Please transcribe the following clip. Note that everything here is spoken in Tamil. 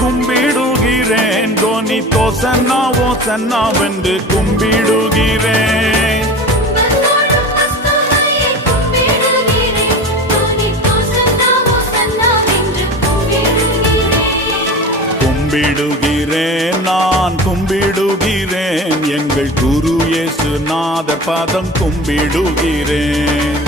கும்பிடுகிறேன். தோனி தோசன்னா ஓசன்னாவென்று கும்பிடுகிறேன். கும்பிடுகிறேன், நான் கும்பிடுகிறேன். எங்கள் குரு இயேசுநாதர் பாதம் கும்பிடுகிறேன்.